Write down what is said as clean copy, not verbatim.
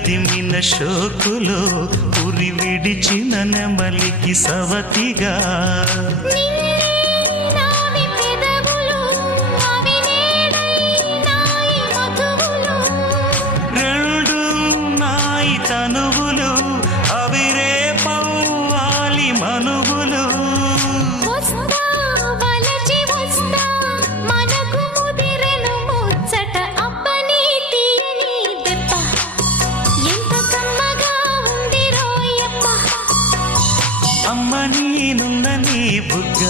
అదిమిన షోకులో ఉరి విడిచిన నెమలికి సవతిగా రెండు నాయి తనువులు అవి రేపవ్వాలి మనువులు అమ్మ నీనున్న నీ బుగ్గ